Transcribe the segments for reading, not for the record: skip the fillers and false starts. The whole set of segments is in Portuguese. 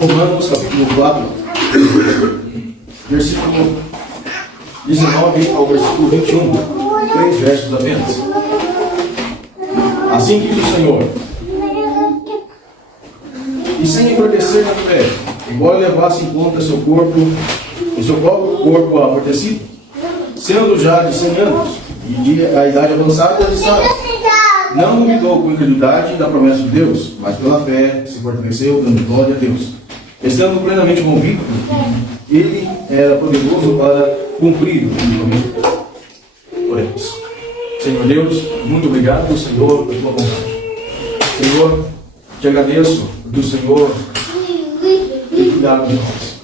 Romanos capítulo 4, versículo 19 ao versículo 21, 3 versos apenas. Assim diz o Senhor: e sem enfraquecer na fé, embora levasse em conta seu corpo, o seu próprio corpo amortecido, sendo já de 100 anos, e de a idade avançada de Sara, não duvidou com incredulidade da promessa de Deus, mas pela fé se fortaleceu, dando glória a Deus, estando plenamente convicto que Ele era poderoso para cumprir o que prometeu. Oremos. Senhor Deus, muito obrigado, Senhor, pela tua vontade. Senhor, te agradeço do Senhor e cuidado de nós.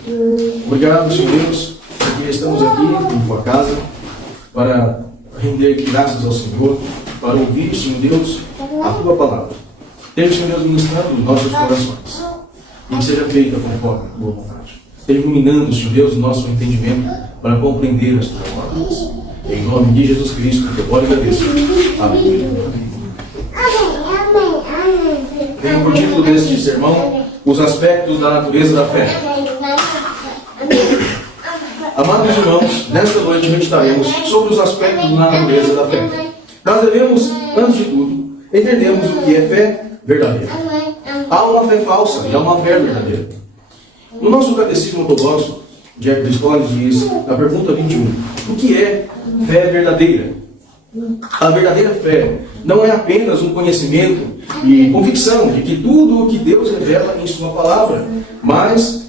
Obrigado, Senhor Deus, porque estamos aqui em tua casa para render graças ao Senhor, para ouvir, Senhor Deus, a tua palavra. Tenha, Senhor Deus, ministrado nos nossos corações e que seja feita conforme a tua vontade. Esteja iluminando, Senhor Deus, o nosso entendimento para compreender as tuas palavras. Em nome de Jesus Cristo, que eu oro e agradeço. Amém. Tenho por título deste sermão os aspectos da natureza da fé. Amados irmãos, nesta noite meditaremos sobre os aspectos da natureza da fé. Nós devemos, antes de tudo, entendermos o que é fé verdadeira. Há uma fé falsa e há uma fé verdadeira. No nosso catecismo ortodoxo, Jack Driscoll diz, na pergunta 21, o que é fé verdadeira? A verdadeira fé não é apenas um conhecimento e convicção de que tudo o que Deus revela em sua palavra, mas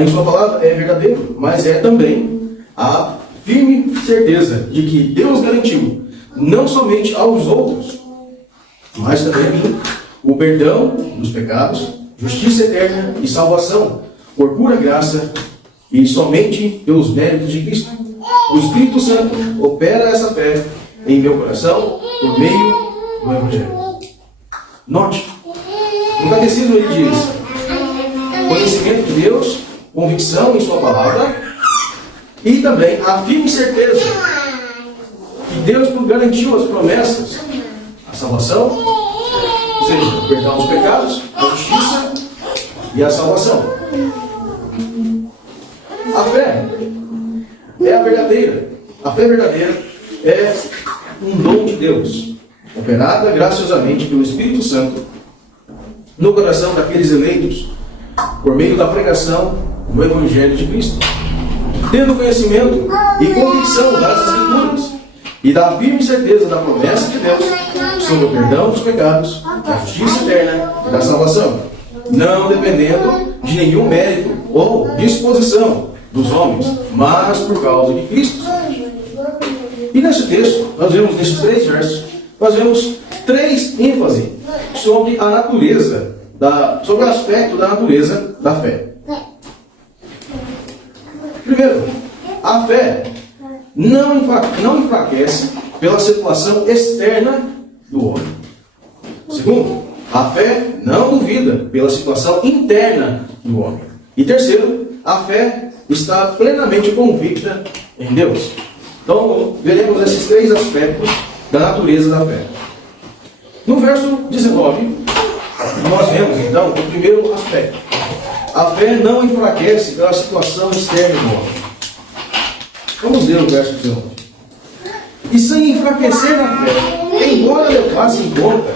em sua palavra é verdadeiro, mas é também a firme certeza de que Deus garantiu, não somente aos outros, mas também a mim, o perdão dos pecados, justiça eterna e salvação, por pura graça e somente pelos méritos de Cristo. O Espírito Santo opera essa fé em meu coração por meio do Evangelho. Note, no catecismo ele diz: conhecimento de Deus, convicção em sua palavra e também a firme certeza que Deus garantiu as promessas, a salvação, ou seja, o perdão dos pecados, a justiça e a salvação. A fé é a verdadeira. A fé verdadeira é um dom de Deus, operada graciosamente pelo Espírito Santo no coração daqueles eleitos por meio da pregação do Evangelho de Cristo, tendo conhecimento e convicção das Escrituras e da firme certeza da promessa de Deus sobre o perdão dos pecados, da justiça eterna e da salvação, não dependendo de nenhum mérito ou disposição dos homens, mas por causa de Cristo. E nesse texto, nós vemos nesses 3 versos, nós vemos 3 ênfases sobre a natureza, sobre o aspecto da natureza da fé. Primeiro, a fé não enfraquece pela situação externa do homem. Segundo, a fé não duvida pela situação interna do homem. E terceiro, a fé está plenamente convicta em Deus. Então, veremos esses 3 aspectos da natureza da fé. No verso 19, nós vemos então o primeiro aspecto. A fé não enfraquece pela situação externa do homem. Vamos ler o verso 19. E sem enfraquecer na fé, embora levasse em conta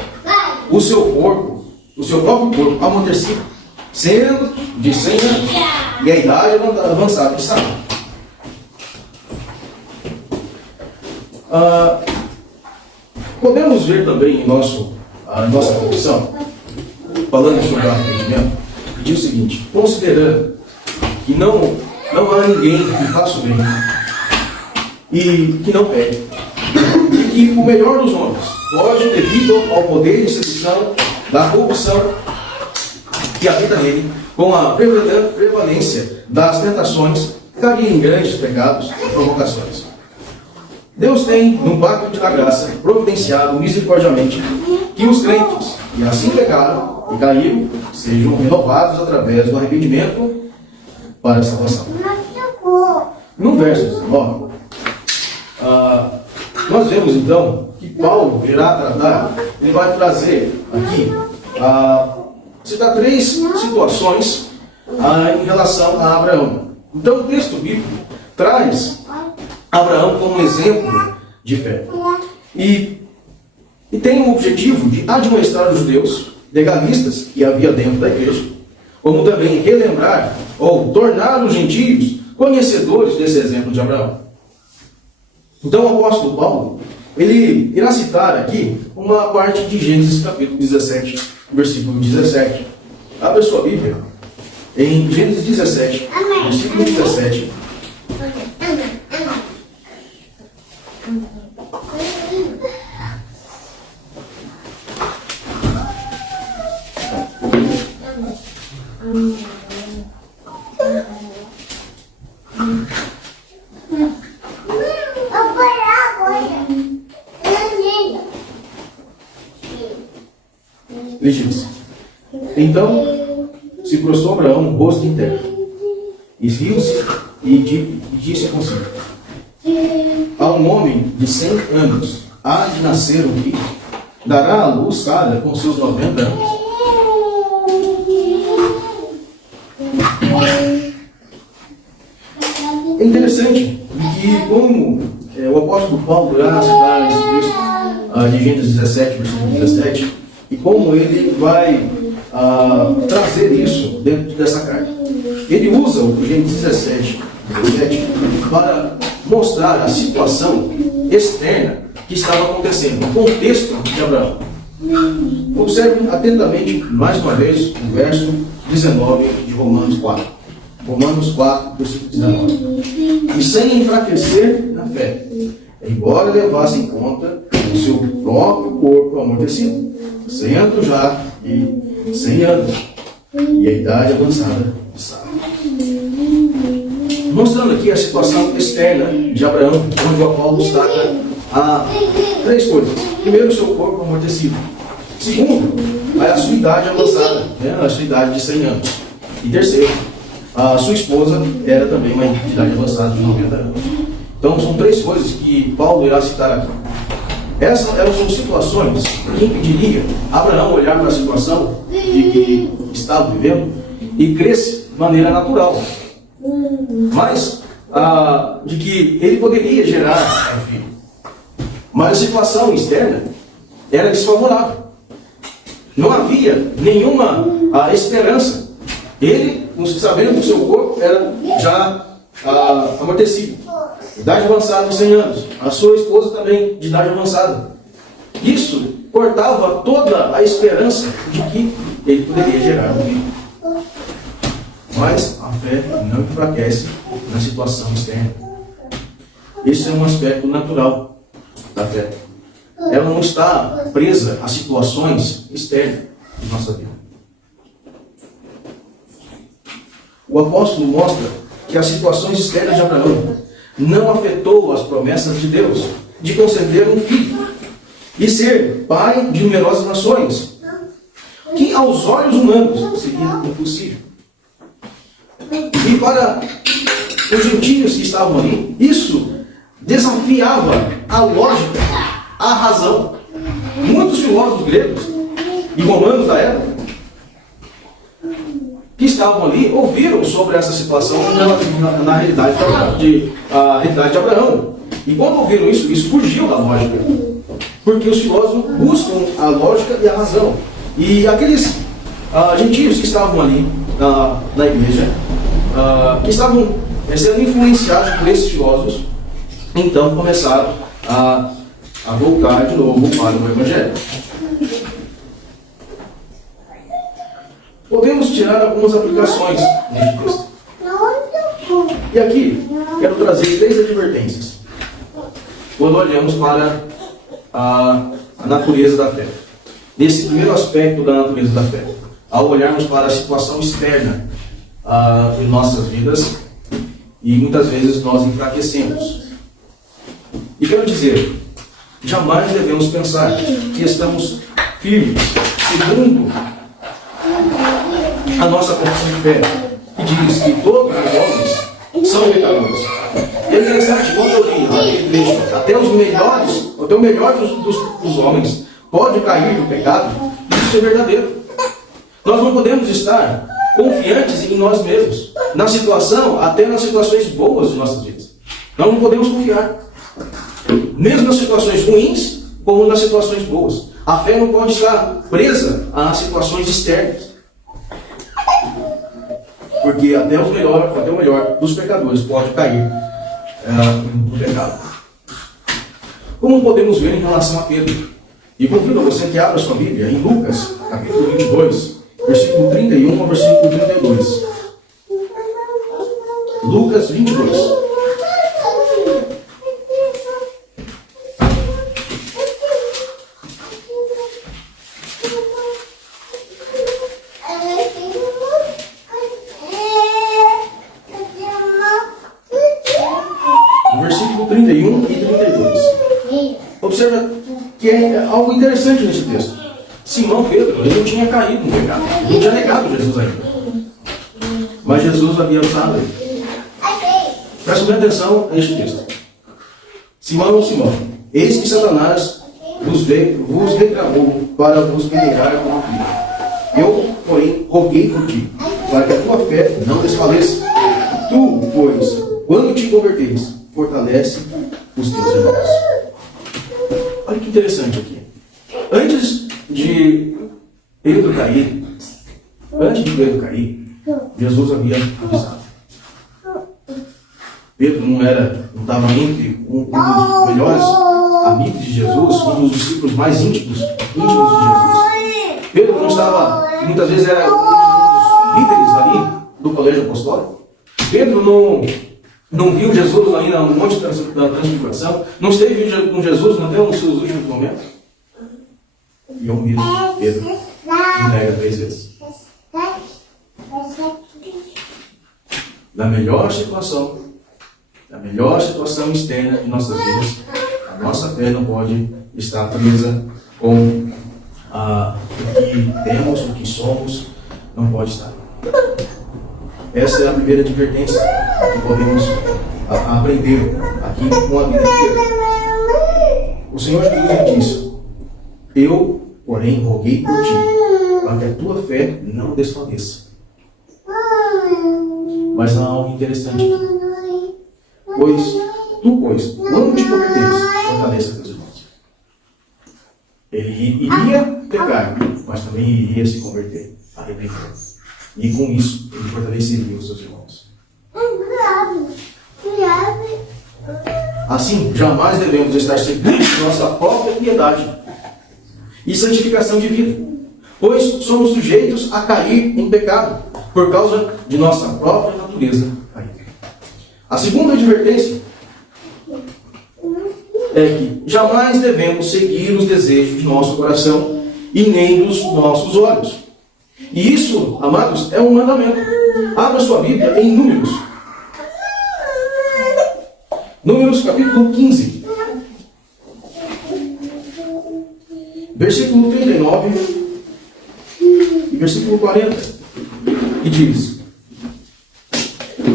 o seu próprio corpo amortecido, sendo de 100 anos, e a idade avançada de Sara. Podemos ver também em nossa confissão, falando sobre o arrependimento, que diz o seguinte: considerando que não há ninguém que faça o bem e que não pegue, e que o melhor dos homens pode, devido ao poder de sedução da corrupção que habita nele, com a prevalência das tentações, cair em grandes pecados e provocações. Deus tem, no pacto da graça, providenciado misericordiamente que os crentes, que assim pecaram e caíram, sejam renovados através do arrependimento para a salvação. No verso 19, nós vemos então que Paulo irá tratar, ele vai trazer aqui, citar 3 situações em relação a Abraão. Então o texto bíblico traz Abraão como exemplo de fé. E tem o objetivo de admoestar os judeus legalistas que havia dentro da igreja, como também relembrar ou tornar os gentios conhecedores desse exemplo de Abraão. Então o apóstolo Paulo, ele irá citar aqui uma parte de Gênesis capítulo 17, versículo 17. Abra sua Bíblia em Gênesis 17, versículo 17. Ele diz: então se prostrou Abraão, rosto em terra, e riu-se e disse consigo: a um homem de 100 anos há de nascer um filho, dará à luz Sara com seus 90 anos. É interessante que, como o apóstolo Paulo irá citar esse texto de Gênesis 17, versículo 17, e como ele vai trazer isso dentro dessa carta. Ele usa o Gênesis 17 para mostrar a situação externa que estava acontecendo, o contexto de Abraão. Observe atentamente, mais uma vez, o verso 19 de Romanos 4. Romanos 4, versículo 19. E sem enfraquecer na fé, embora levasse em conta o seu próprio corpo amortecido, 100 anos já e 100 anos, e a idade avançada de Sara. Mostrando aqui a situação externa de Abraão, onde o apóstolo destaca 3 coisas. Primeiro, o seu corpo amortecido. Segundo, a sua idade avançada, a sua idade de 100 anos. E terceiro, a sua esposa era também uma idade avançada de 90 anos. Então são 3 coisas que Paulo irá citar aqui. Essas são situações que impediriam Abraão olhar para a situação de que estava vivendo e crescer de maneira natural. Mas de que ele poderia gerar um filho. Mas a situação externa era desfavorável. Não havia nenhuma esperança. Ele, sabendo que o seu corpo era já amortecido, idade avançada de 100 anos, a sua esposa também de idade avançada. Isso cortava toda a esperança de que ele poderia gerar um filho. Mas a fé não enfraquece na situação externa. Esse é um aspecto natural da fé. Ela não está presa a situações externas de nossa vida. O apóstolo mostra que as situações externas de Abraão não afetou as promessas de Deus de conceder um filho e ser pai de numerosas nações, que aos olhos humanos seria impossível. E para os gentios que estavam ali, isso desafiava a lógica, a razão. Muitos filósofos gregos e romanos da época que estavam ali ouviram sobre essa situação na realidade de Abraão. E quando ouviram isso fugiu da lógica. Porque os filósofos buscam a lógica e a razão. E aqueles gentios que estavam ali na igreja, que estavam sendo influenciados por esses filósofos, então começaram a voltar de novo para o Evangelho. Podemos tirar algumas aplicações neste texto. E aqui, quero trazer 3 advertências quando olhamos para a natureza da fé. Nesse primeiro aspecto da natureza da fé, ao olharmos para a situação externa de nossas vidas, e muitas vezes nós enfraquecemos. E quero dizer, jamais devemos pensar que estamos firmes, segundo a nossa confissão de fé, que diz que todos os homens são pecadores. E é interessante, quando eu li aquele trecho, até até o melhor dos homens pode cair no pecado, isso é verdadeiro. Nós não podemos estar confiantes em nós mesmos, na situação, até nas situações boas de nossas vidas. Nós não podemos confiar, mesmo nas situações ruins, como nas situações boas. A fé não pode estar presa a situações externas. Porque até o melhor dos pecadores pode cair no pecado. Como podemos ver em relação a Pedro? E convido você que abra sua Bíblia em Lucas, capítulo 22, versículo 31 ao versículo 32. Lucas 22. Versículo 31 e 32. Observa que é algo interessante nesse texto. Simão Pedro, ele não tinha caído no pecado, não tinha negado Jesus ainda. Mas Jesus havia usado ele. Presta bem atenção a este texto. Simão, Simão, eis que Satanás vos reclamou para vos peneirar com a vida. Eu, porém, roguei por ti, para que a tua fé não desfaleça. Tu, pois, quando te converteres, fortalece os teus irmãos. Olha que interessante aqui. Antes de Pedro cair, Jesus havia avisado. Pedro não estava entre um dos melhores amigos de Jesus, um dos discípulos mais íntimos de Jesus. Pedro não estava, muitas vezes era um dos líderes ali do colégio apostólico. Pedro não viu Jesus ali no Monte da Transfiguração, não esteve com Jesus até nos seus últimos momentos. E eu mesmo, Pedro, me nega 3 vezes. Na melhor situação externa de nossas vidas, a nossa fé não pode estar presa com o que temos, o que somos, não pode estar. Essa é a primeira advertência que podemos aprender aqui com a vida de Pedro. O Senhor Jesus disse: eu, porém, roguei por ti, para que a tua fé não desfaleça. Mas há algo interessante aqui. Pois, quando te converteres, fortaleça teus irmãos. Ele iria pecar, mas também iria se converter, arrepender. E com isso, ele fortaleceria os seus irmãos. Assim, jamais devemos estar seguros de nossa própria piedade e santificação de vida, pois somos sujeitos a cair em pecado, por causa de nossa própria natureza caída. A segunda advertência é que jamais devemos seguir os desejos de nosso coração e nem dos nossos olhos. E isso, amados, é um mandamento. Abra sua Bíblia em Números. Números capítulo 15. Versículo 39 e versículo 40. E diz: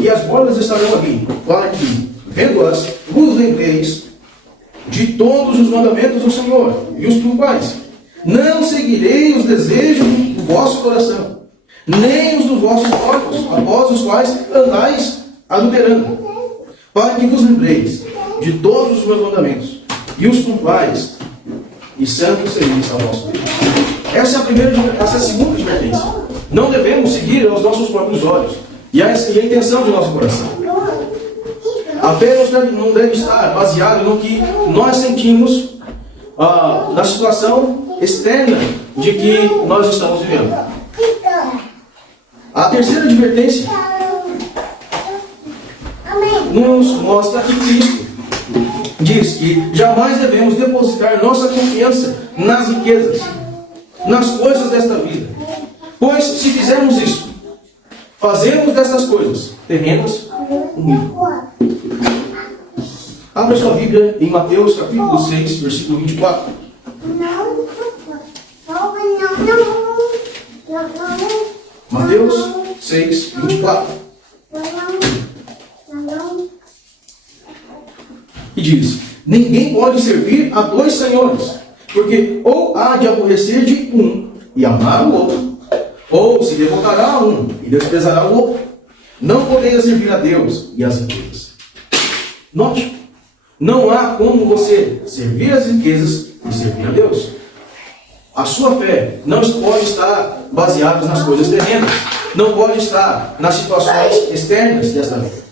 e as bolas estarão ali, para que, vendo-as, vos lembreis de todos os mandamentos do Senhor, e os quais não seguirei os desejos do vosso coração, nem os dos vossos olhos, após os quais andais adulterando, para que vos lembreis de todos os meus mandamentos, e os cumprais, e santos sereis ao vosso Deus. Essa é a segunda advertência. Não devemos seguir aos nossos próprios olhos e a intenção do nosso coração. A fé não deve estar baseada no que nós sentimos na situação externa de que nós estamos vivendo. A terceira advertência nos mostra que Cristo diz que jamais devemos depositar nossa confiança nas riquezas, nas coisas desta vida. Pois se fizermos isso, fazemos dessas coisas terrenas um ídolo. Abra sua Bíblia em Mateus capítulo 6, versículo 24. Mateus 6, 24. E diz: Ninguém pode servir a dois senhores, porque ou há de aborrecer de um e amar o outro, ou se devotará a um e desprezará o outro. Não poderia servir a Deus e às riquezas. Note, não há como você servir as riquezas e servir a Deus. A sua fé não pode estar baseada nas coisas terrenas, não pode estar nas situações externas desta vida.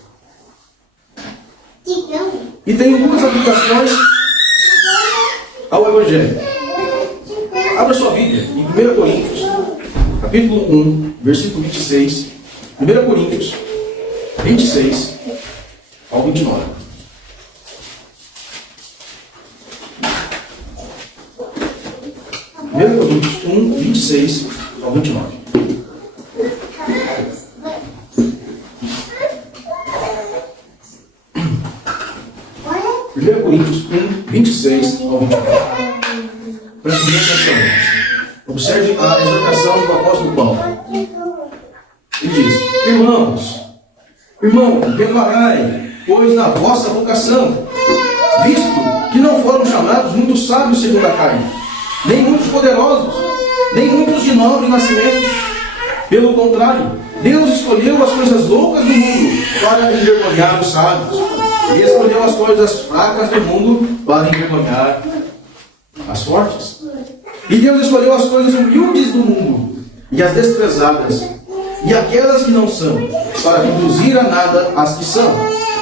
E tem duas aplicações ao Evangelho. Abra sua Bíblia em 1 Coríntios, capítulo 1, versículo 26. 1 Coríntios 26 ao 29. 1 Coríntios 1, 26 ao 29. Coríntios 1, 26 ao 29. Preste bem atenção. Observe a exortação do apóstolo Paulo. Ele diz: irmão, reparai, pois na vossa vocação, visto que não foram chamados muitos sábios segundo a carne, nem muitos poderosos, nem muitos de nobre nascimento. Pelo contrário, Deus escolheu as coisas loucas do mundo para envergonhar os sábios, e escolheu as coisas fracas do mundo para envergonhar as fortes. E Deus escolheu as coisas humildes do mundo e as desprezadas, e aquelas que não são, para reduzir a nada as que são,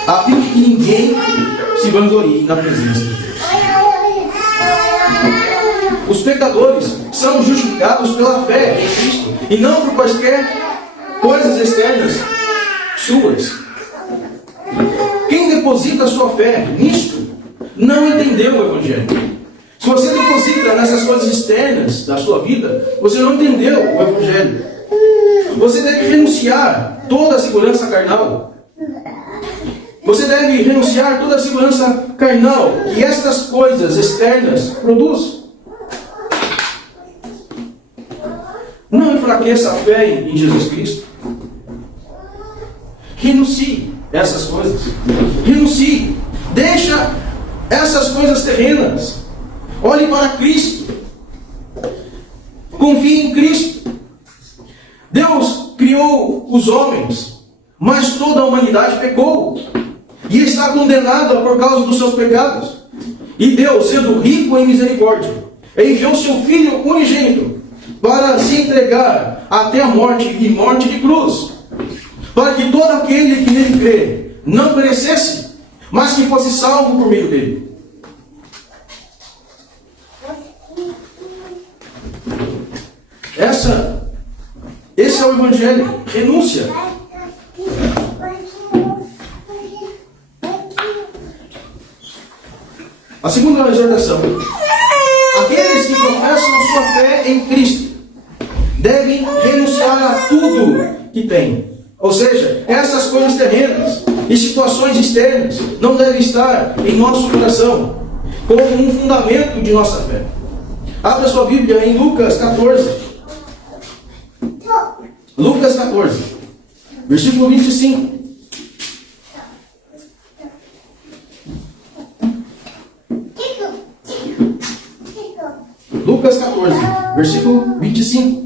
a fim de que ninguém se vanglorie na presença de Deus. Os pecadores são justificados pela fé em Cristo, e não por quaisquer coisas externas suas. Quem deposita sua fé nisto não entendeu o Evangelho. Se você deposita nessas coisas externas da sua vida, você não entendeu o Evangelho. Você deve renunciar toda a segurança carnal. Você deve renunciar toda a segurança carnal que estas coisas externas produzem. Não enfraqueça a fé em Jesus Cristo. Renuncie essas coisas. Renuncie. Deixa essas coisas terrenas. Olhe para Cristo. Confie em Cristo. Deus criou os homens, mas toda a humanidade pecou e está condenada por causa dos seus pecados. E Deus, sendo rico em misericórdia, enviou seu Filho unigênito para se entregar até a morte e morte de cruz, para que todo aquele que nele crê não perecesse, mas que fosse salvo por meio dele. Esse é o Evangelho. Renúncia. A segunda exortação: aqueles que professam sua fé em Cristo devem renunciar a tudo que têm. Ou seja, essas coisas terrenas e situações externas não devem estar em nosso coração como um fundamento de nossa fé. Abra sua Bíblia em Lucas 14. Lucas 14, versículo 25. Lucas 14, versículo 25.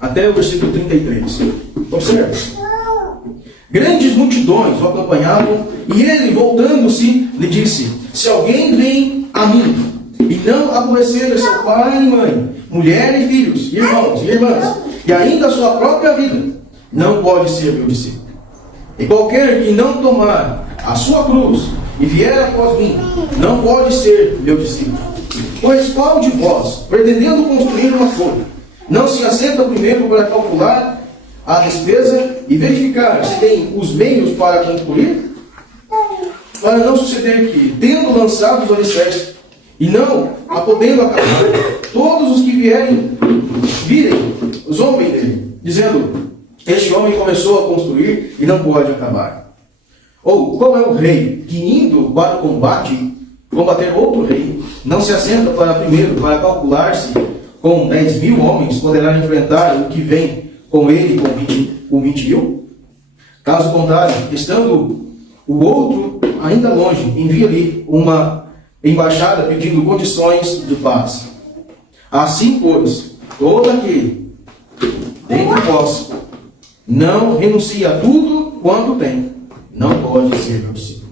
Até o versículo 33. Observe. Grandes multidões o acompanhavam, e ele, voltando-se, lhe disse: se alguém vem a mim e não aborrecer seu pai e mãe, mulher e filhos, irmãos e irmãs, e ainda a sua própria vida, não pode ser meu discípulo. E qualquer que não tomar a sua cruz e vier após mim, não pode ser meu discípulo. Pois qual de vós, pretendendo construir uma torre, não se assenta primeiro para calcular a despesa e verificar se tem os meios para concluir? Para não suceder que, tendo lançado os alicerces, e não a podendo acabar, todos os que virem, zombem dele, dizendo: este homem começou a construir e não pode acabar. Ou qual é o rei que, indo para o combate, combater outro rei, não se assenta primeiro para calcular-se com 10.000 homens poderá enfrentar o que vem com ele com 20 mil? Caso contrário, estando o outro, ainda longe, envia-lhe uma embaixada pedindo condições de paz. Assim, pois, todo aquele dentre vós não renuncia a tudo quanto tem, não pode ser meu discípulo.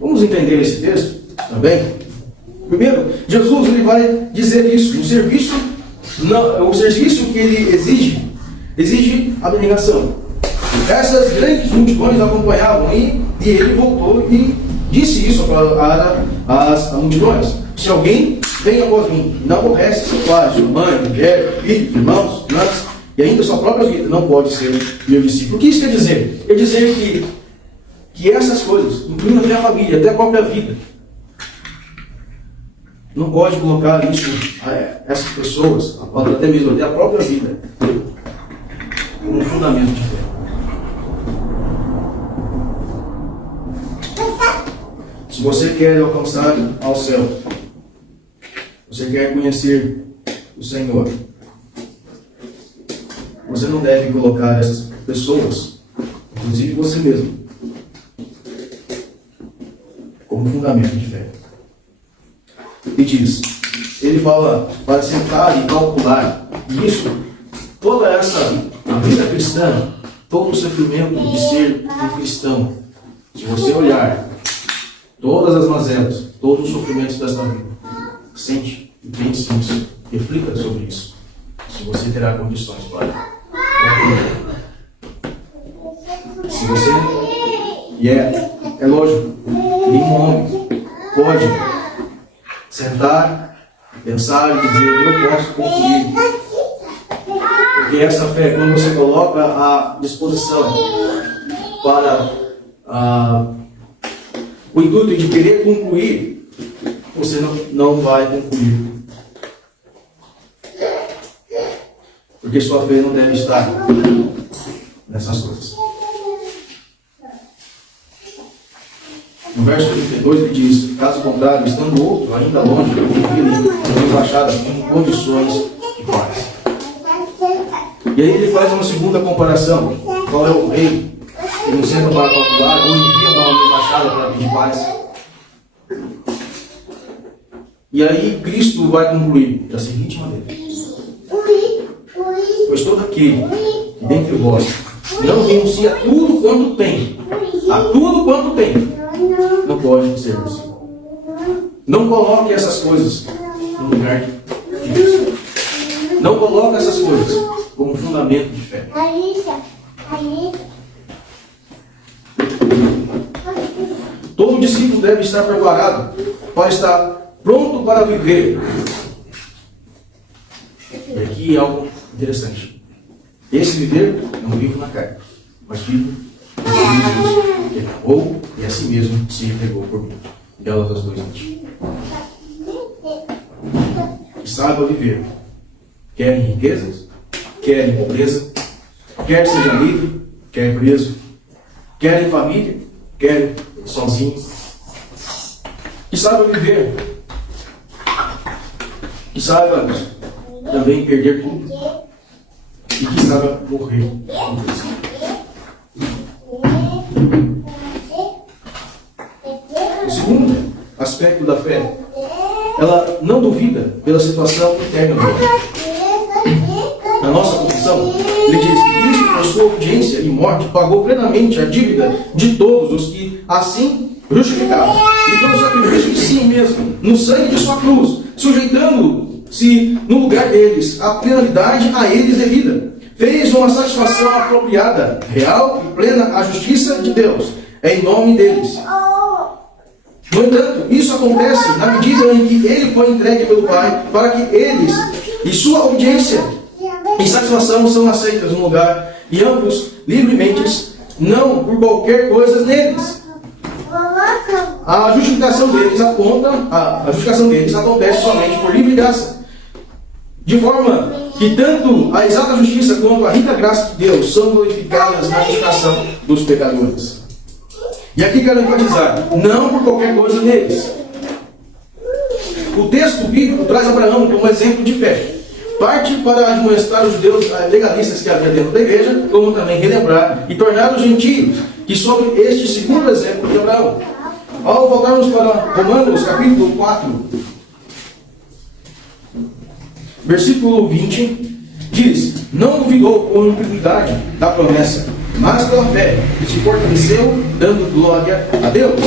Vamos entender esse texto também? Primeiro, Jesus ele vai dizer isso. O serviço que ele exige abnegação. Essas grandes multidões acompanhavam e ele voltou e disse isso para as multidões. Se alguém vem após mim, não aborrece seu pai, sua mãe, mulher, filhos, irmãos, irmãs, e ainda sua própria vida, não pode ser meu discípulo. O que isso quer dizer? Quer dizer que essas coisas, incluindo até a família, até a própria vida, não pode colocar isso, essas pessoas, até mesmo até a própria vida, como um fundamento de fé. Se você quer alcançar ao céu, você quer conhecer o Senhor, você não deve colocar essas pessoas, inclusive você mesmo, como fundamento de fé. E diz, ele fala para sentar e calcular isso, toda a vida cristã, todo o sofrimento de ser um cristão. Se você olhar todas as mazelas, todos os sofrimentos desta vida, sente e pense nisso, reflita sobre isso, se você terá condições para se você, e é lógico, nenhum homem pode sentar, pensar e dizer, eu posso concluir. Porque essa fé, quando você coloca à disposição para o intuito de querer concluir, você não vai concluir. Porque sua fé não deve estar nessas coisas. No verso 32 ele diz, caso contrário, estando o outro ainda longe, envia-lhe uma embaixada com condições de paz. E aí ele faz uma segunda comparação. Qual é o rei que não senta para calcular ou envia uma embaixada para pedir paz? E aí Cristo vai concluir da seguinte maneira: pois todo aquele que dentre vós não renuncia a tudo quanto tem, não pode ser assim. Não coloque essas coisas no lugar de Deus. Não coloque essas coisas como fundamento de fé. Todo discípulo deve estar preparado para estar pronto para viver. E aqui é algo interessante. Esse viver não vive na carne, mas vive em Deus. Ou e a si mesmo se entregou por mim. Gálatas 2:20. Que saiba viver. Quer em riquezas, quer em pobreza, quer seja livre, quer preso, quer em família, quer sozinho. Que saiba viver. Que saiba também perder tudo. E que saiba morrer com Cristo. O segundo aspecto da fé, ela não duvida pela situação interna dela. Na nossa confissão, ele diz que Cristo, por sua obediência e morte, pagou plenamente a dívida de todos os que assim justificados. E pelo sacrifício de si mesmo, no sangue de sua cruz, sujeitando-se no lugar deles, a penalidade a eles devida. Fez uma satisfação apropriada, real e plena à justiça de Deus, em nome deles. No entanto, isso acontece na medida em que ele foi entregue pelo Pai, para que eles e sua obediência e satisfação são aceitas no lugar, e ambos livremente, não por qualquer coisa neles. A justificação deles acontece somente por livre graça. De forma que tanto a exata justiça quanto a rica graça de Deus são glorificadas na justificação dos pecadores. E aqui quero enfatizar, não por qualquer coisa neles. O texto bíblico traz Abraão como exemplo de fé. Parte para admoestar os judeus legalistas que havia dentro da igreja, como também relembrar e tornar os gentios que sobre este segundo exemplo de Abraão. Ao voltarmos para Romanos, capítulo 4, versículo 20, diz: não duvidou com incredulidade da promessa, mas pela fé, que se fortaleceu, dando glória a Deus.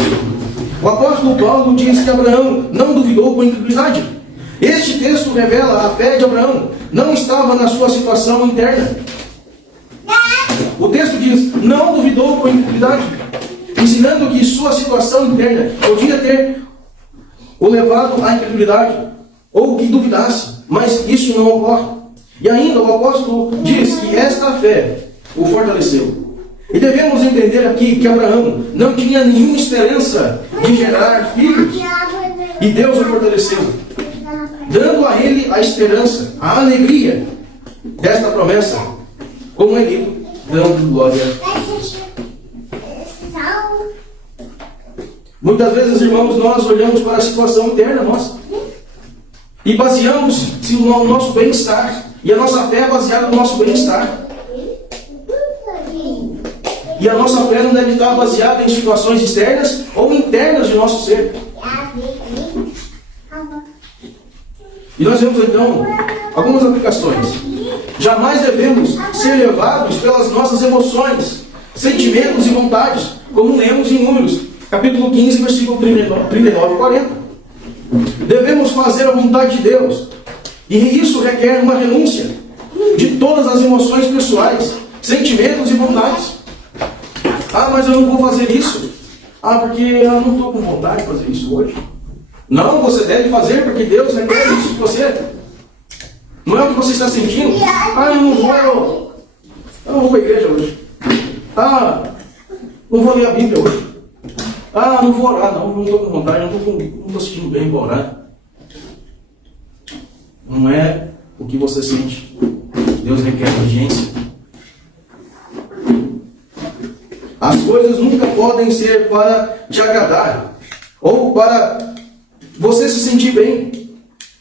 O apóstolo Paulo diz que Abraão não duvidou com incredulidade. Este texto revela a fé de Abraão. Não estava na sua situação interna. O texto diz: não duvidou com incredulidade, ensinando que sua situação interna podia ter o levado à incredulidade, ou que duvidasse, mas isso não ocorre. E ainda o apóstolo diz que esta fé o fortaleceu. E devemos entender aqui que Abraão não tinha nenhuma esperança de gerar filhos, e Deus o fortaleceu, dando a ele a esperança, a alegria desta promessa, como ele dando glória. Muitas vezes, irmãos, nós olhamos para a situação interna nossa e baseamos no nosso bem-estar, e a nossa fé é baseada no nosso bem-estar. E a nossa fé não deve estar baseada em situações externas ou internas de nosso ser. E nós vemos então algumas aplicações. Jamais devemos ser levados pelas nossas emoções, sentimentos e vontades, como lemos em Números, capítulo 15, versículo 39 e 40. Devemos fazer a vontade de Deus, e isso requer uma renúncia de todas as emoções pessoais, sentimentos e vontades. Ah, mas eu não vou fazer isso. Ah, porque eu não estou com vontade de fazer isso hoje. Não, você deve fazer porque Deus requer isso de você. Não é o que você está sentindo. Ah, eu não vou para a igreja hoje. Ah, não vou ler a Bíblia hoje. Ah, não vou orar, não estou com vontade, não estou sentindo bem para orar. Não é o que você sente. Deus requer urgência. As coisas nunca podem ser para te agradar ou para você se sentir bem,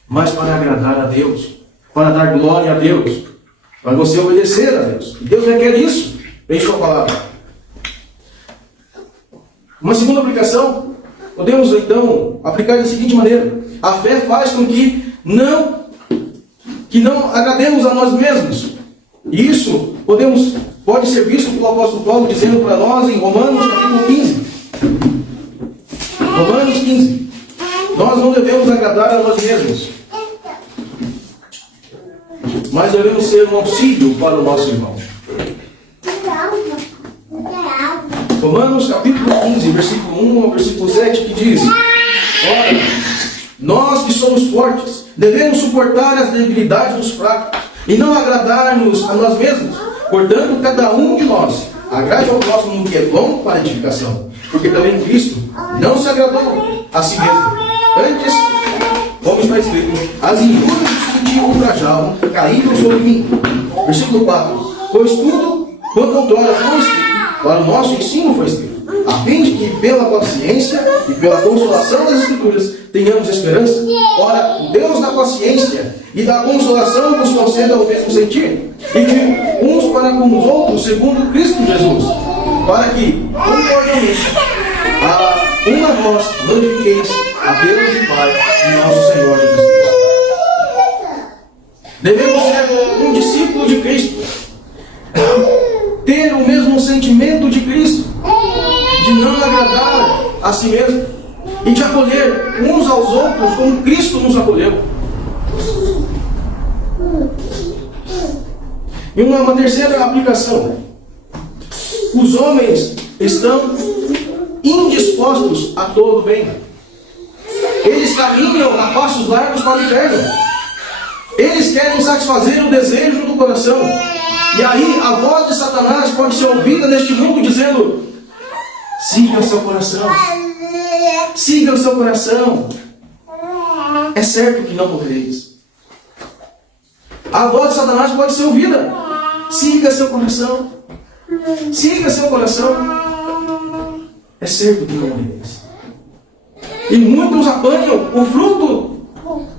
mas para agradar a Deus, para dar glória a Deus, para você obedecer a Deus. Deus requer isso em sua palavra. Uma segunda aplicação, podemos então aplicar da seguinte maneira: a fé faz com que não agrademos a nós mesmos. E isso pode ser visto pelo apóstolo Paulo dizendo para nós em Romanos capítulo 15. Romanos 15. Nós não devemos agradar a nós mesmos, mas devemos ser um auxílio para o nosso irmão. Romanos capítulo 15, versículo 1 ao versículo 7, que diz: ora, nós que somos fortes, devemos suportar as debilidades dos fracos, e não agradar-nos a nós mesmos. Portanto, cada um de nós agrade ao próximo no que é bom para a edificação, porque também Cristo não se agradou a si mesmo. Antes, como está escrito, as injúrias que te ultrajavam caíram sobre mim. Versículo 4. Pois tudo, quanto outrora foi escrito, para o nosso ensino foi escrito, a fim de que pela paciência e pela consolação das Escrituras tenhamos esperança. Ora, o Deus da paciência e da consolação nos conceda o mesmo sentir, e de uns para com os outros, segundo Cristo Jesus, para que, concordemente, a uma voz glorifiqueis a Deus e Pai de nosso Senhor Jesus Cristo. Devemos ser um discípulo de Cristo, ter o mesmo sentimento de Cristo, de não agradar a si mesmo, e de acolher uns aos outros como Cristo nos acolheu. E uma terceira aplicação: os homens estão indispostos a todo bem. Eles caminham a passos largos para o inferno. Eles querem satisfazer o desejo do coração. E aí a voz de Satanás pode ser ouvida neste mundo dizendo: siga o seu coração. Siga o seu coração. É certo que não morrereis. A voz de Satanás pode ser ouvida: siga seu coração. Siga seu coração. É certo que não morrereis. E muitos apanham o fruto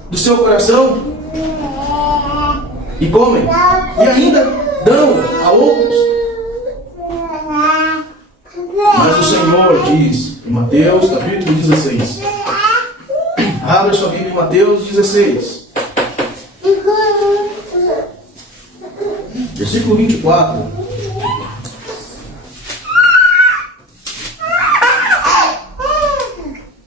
do seu coração e comem. E ainda dão a outros. Senhor diz em Mateus capítulo 16. Abra sua Bíblia em Mateus 16. Versículo 24.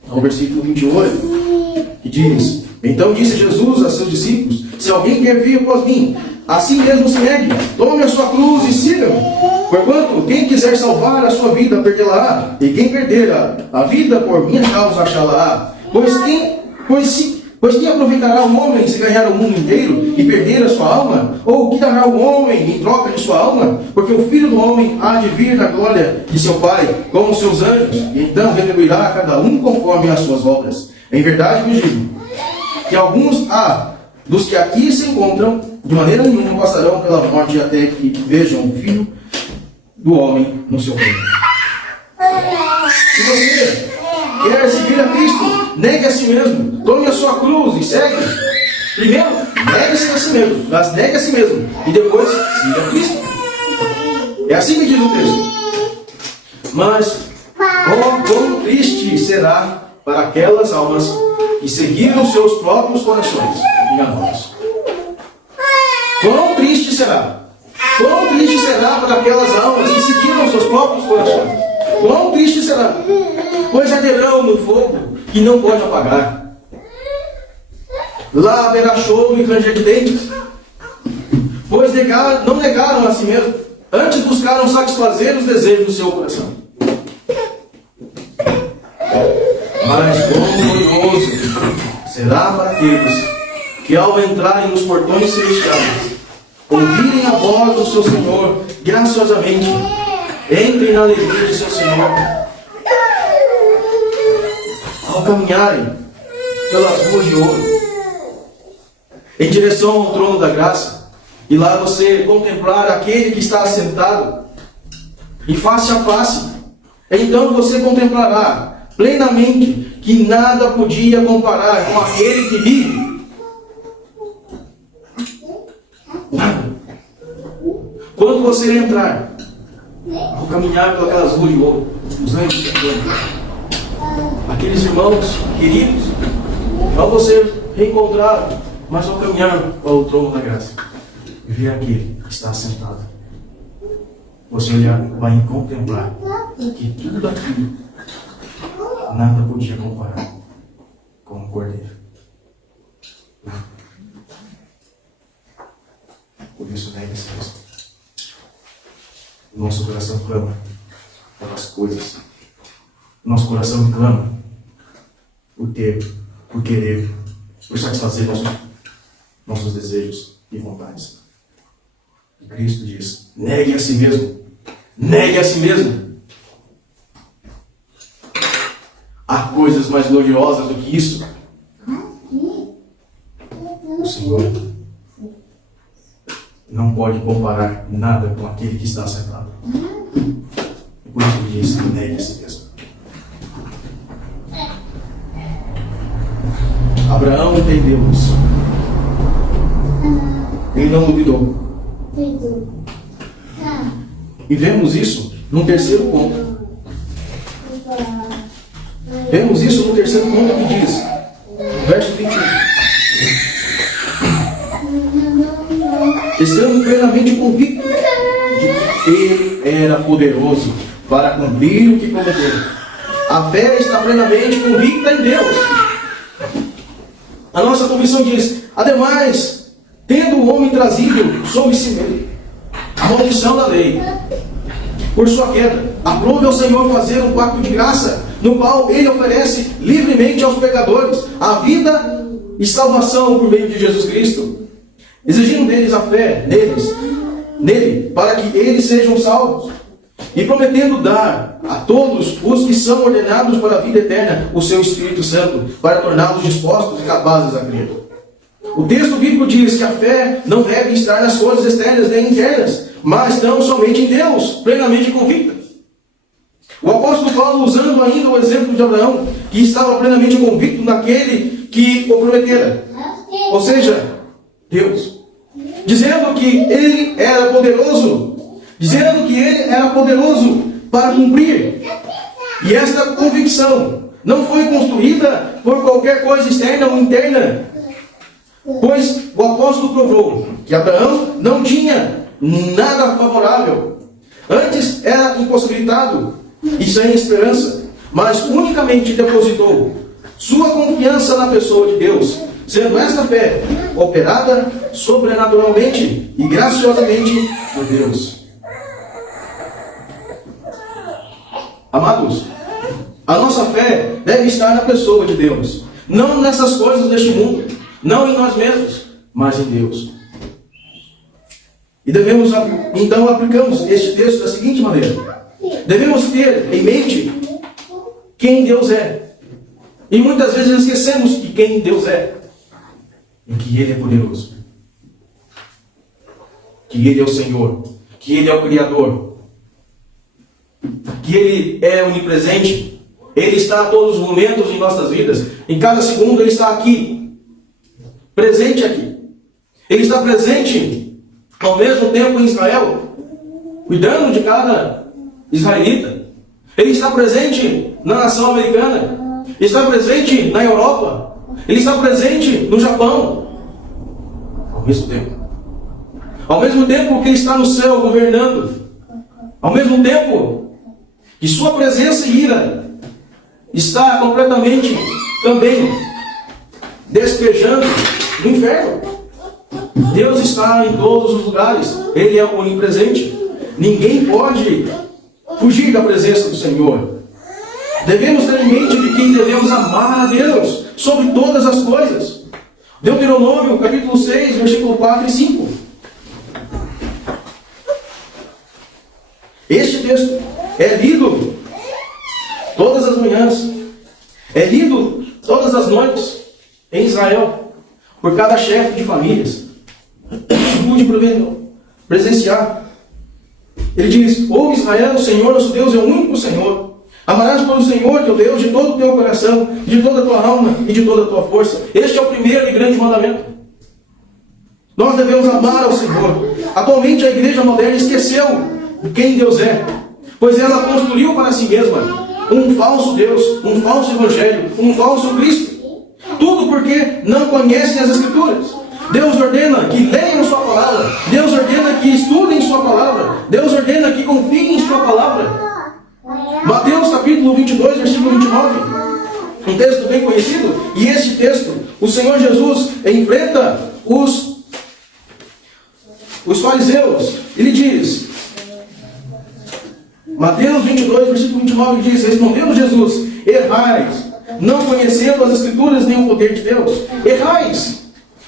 Ao versículo 28, que diz: Então disse Jesus a seus discípulos: Se alguém quer vir após mim, assim mesmo se negue, tome a sua cruz e siga-me. Porquanto, quem quiser salvar a sua vida, perdê-la-á, e quem perder a vida por minha causa, achá-la-á. Pois que aproveitará o homem se ganhar o mundo inteiro e perder a sua alma? Ou o que dará o homem em troca de sua alma? Porque o Filho do Homem há de vir na glória de seu Pai, com os seus anjos, e então retribuirá a cada um conforme as suas obras. Em verdade vos digo, que alguns dos que aqui se encontram, de maneira nenhuma passarão pela morte até que vejam o Filho do Homem no seu reino. Se você quer seguir a Cristo, negue a si mesmo, tome a sua cruz e segue. Primeiro, negue-se a si mesmo, mas negue a si mesmo, e depois siga a Cristo. É assim que diz o texto. Mas, quão triste será para aquelas almas que seguiram seus próprios corações enganosos. Quão triste será? Quão triste será para aquelas almas que seguiram seus próprios corações? Quão triste será? Pois arderão no fogo que não pode apagar. Lá haverá choro e ranger de dentes. Pois não negaram a si mesmo, antes buscaram satisfazer os desejos do seu coração. Mas quão glorioso será para aqueles que, ao entrarem nos portões celestiais, ouvirem a voz do seu Senhor graciosamente, entrem na alegria de seu Senhor. Ao caminharem pelas ruas de ouro, em direção ao trono da graça, e lá você contemplar aquele que está assentado, e face a face, então você contemplará plenamente que nada podia comparar com aquele que vive. Nada. Quando você entrar, ao caminhar pelas ruas de ouro, os anjos cantando, aqueles irmãos queridos, ao você reencontrar, mas ao caminhar para o trono da graça, e ver aquele que está sentado, você vai contemplar que tudo aquilo nada podia comparar com o Cordeiro. Por isso, negue-se mesmo. Nosso coração clama pelas coisas. Nosso coração clama por ter, por querer, por satisfazer nossos desejos e vontades. E Cristo diz: negue a si mesmo. Negue a si mesmo. Há coisas mais gloriosas do que isso. O Senhor não pode comparar nada com aquele que está sentado. Por isso ele diz: negue a si mesmo. Abraão entendeu isso. Ele não duvidou. E vemos isso no terceiro ponto. Vemos isso no terceiro ponto que diz, verso 21. Estamos plenamente convictos de que Ele era poderoso para cumprir o que prometeu. A fé está plenamente convicta em Deus. A nossa confissão diz: ademais, tendo o homem trazido sobre si mesmo a maldição da lei, por sua queda, aprove ao Senhor fazer um pacto de graça, no qual Ele oferece livremente aos pecadores a vida e salvação por meio de Jesus Cristo, exigindo deles a fé nele, para que eles sejam salvos, e prometendo dar a todos os que são ordenados para a vida eterna o seu Espírito Santo, para torná-los dispostos e capazes a crer. O texto bíblico diz que a fé não deve estar nas coisas externas nem internas, mas tão somente em Deus, plenamente convicta. O apóstolo Paulo, usando ainda o exemplo de Abraão, que estava plenamente convicto naquele que o prometera, ou seja, Deus, dizendo que ele era poderoso para cumprir E esta convicção não foi construída por qualquer coisa externa ou interna, pois o apóstolo provou que Abraão não tinha nada favorável. Antes era impossibilitado e sem esperança, mas unicamente depositou sua confiança na pessoa de Deus, sendo esta fé operada sobrenaturalmente e graciosamente por Deus. Amados, a nossa fé deve estar na pessoa de Deus, não nessas coisas deste mundo, não em nós mesmos, mas em Deus. E devemos, então, aplicamos este texto da seguinte maneira: devemos ter em mente quem Deus é. E muitas vezes esquecemos de quem Deus é. E que Ele é poderoso. Que Ele é o Senhor. Que Ele é o Criador. Que Ele é onipresente. Ele está a todos os momentos em nossas vidas. Em cada segundo Ele está aqui. Presente aqui. Ele está presente ao mesmo tempo em Israel, cuidando de cada israelita. Ele está presente na nação americana. Está presente na Europa. Ele está presente no Japão. Ao mesmo tempo. Ao mesmo tempo que Ele está no céu governando. Ao mesmo tempo que sua presença e ira está completamente também despejando no inferno. Deus está em todos os lugares. Ele é onipresente. Ninguém pode fugir da presença do Senhor. Devemos ter em mente de que devemos amar a Deus sobre todas as coisas. Deuteronômio, capítulo 6, versículo 4 e 5. Este texto é lido todas as manhãs, é lido todas as noites em Israel, por cada chefe de famílias. Se pude presenciar. Ele diz: ouve Israel, o Senhor nosso Deus é o único Senhor. Amarás pelo Senhor teu Deus de todo o teu coração, de toda a tua alma e de toda a tua força. Este é o primeiro e grande mandamento. Nós devemos amar ao Senhor. Atualmente a igreja moderna esqueceu quem Deus é, pois ela construiu para si mesma um falso Deus, um falso evangelho, um falso Cristo. Tudo porque não conhecem as Escrituras. Deus ordena que leiam sua palavra. Deus ordena que estudem sua palavra. Deus ordena que confiem em sua palavra. Mateus capítulo 22, versículo 29. Um texto bem conhecido. E este texto, o Senhor Jesus enfrenta os fariseus. Ele diz, Mateus 22, versículo 29, diz: respondendo Jesus: errais, não conhecendo as Escrituras nem o poder de Deus. Errais.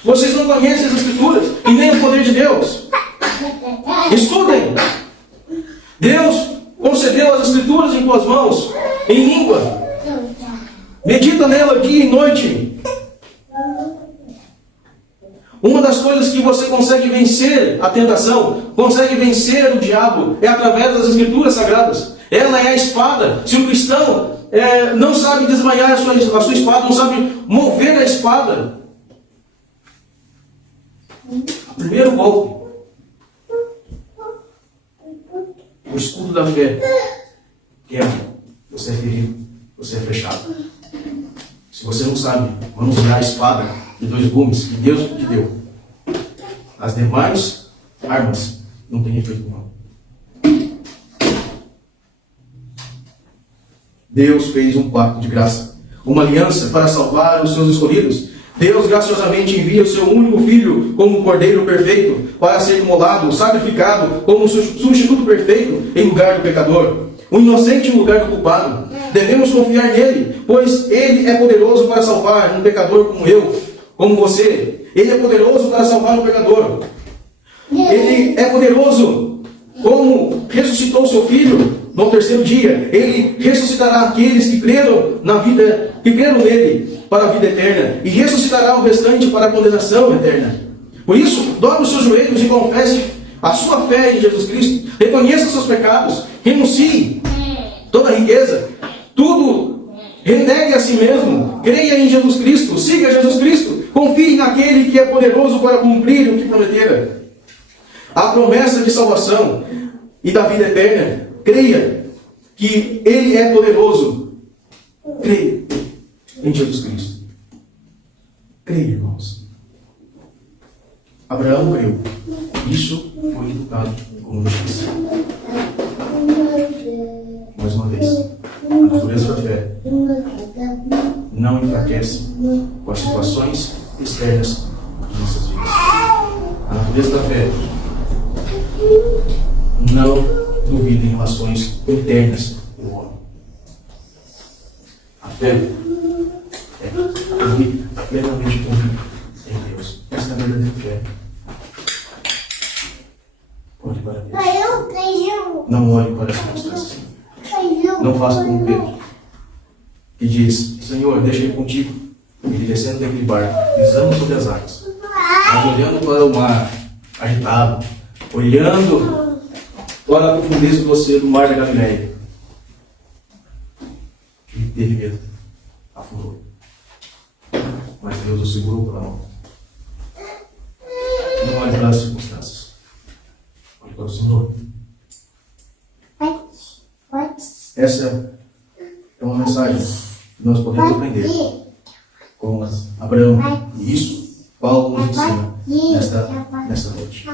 Vocês não conhecem as Escrituras e nem o poder de Deus. Estudem. Deus concedeu as Escrituras em tuas mãos, em língua. Medita nela dia e noite. Uma das coisas que você consegue vencer a tentação, consegue vencer o diabo, é através das Escrituras Sagradas. Ela é a espada. Se o cristão não sabe desmaiar a sua espada, não sabe mover a espada, primeiro golpe, o escudo da fé, quebra, você é ferido, você é fechado. Se você não sabe manusear a espada de dois gumes que Deus te deu, as demais armas não têm efeito nenhum. Deus fez um pacto de graça, uma aliança para salvar os seus escolhidos. Deus graciosamente envia o seu único filho como um cordeiro perfeito para ser imolado, sacrificado como um substituto perfeito em lugar do pecador, um inocente em lugar do culpado. Devemos confiar nele, pois ele é poderoso para salvar um pecador como eu, como você. Ele é poderoso para salvar um pecador. Ele é poderoso como ressuscitou seu filho no terceiro dia. Ele ressuscitará aqueles que creram na vida, que creram nele para a vida eterna, e ressuscitará o restante para a condenação eterna. Por isso, dobre os seus joelhos e confesse a sua fé em Jesus Cristo. Reconheça os seus pecados, renuncie toda a riqueza, tudo, renegue a si mesmo, creia em Jesus Cristo, siga Jesus Cristo, confie naquele que é poderoso para cumprir o que prometera. A promessa de salvação e da vida eterna, creia. que Ele é poderoso. Creia em Jesus Cristo. Creia, irmãos. Abraão creu. Isso foi imputado como justiça. Mais uma vez, a natureza da fé não enfraquece com as situações externas de nossas vidas. A natureza da fé não duvida em relações internas do homem. A fé é plenamente convicta em Deus. Esta é a verdadeira fé. Olhe para Deus. Não olhe para as circunstâncias. Não faça como Pedro, que diz: Senhor, deixa eu ir contigo. Ele descendo daquele barco, pisando sobre as águas, mas olhando para o mar agitado, olhando para a profundeza do oceano, do mar da Galileia. Ele teve medo, afundou. Mas Deus o segurou pela mão. Não olhe para as circunstâncias. Olhe para o Senhor. Essa é uma mensagem que nós podemos aprender com Abraão. E isso Paulo nos ensina nesta noite.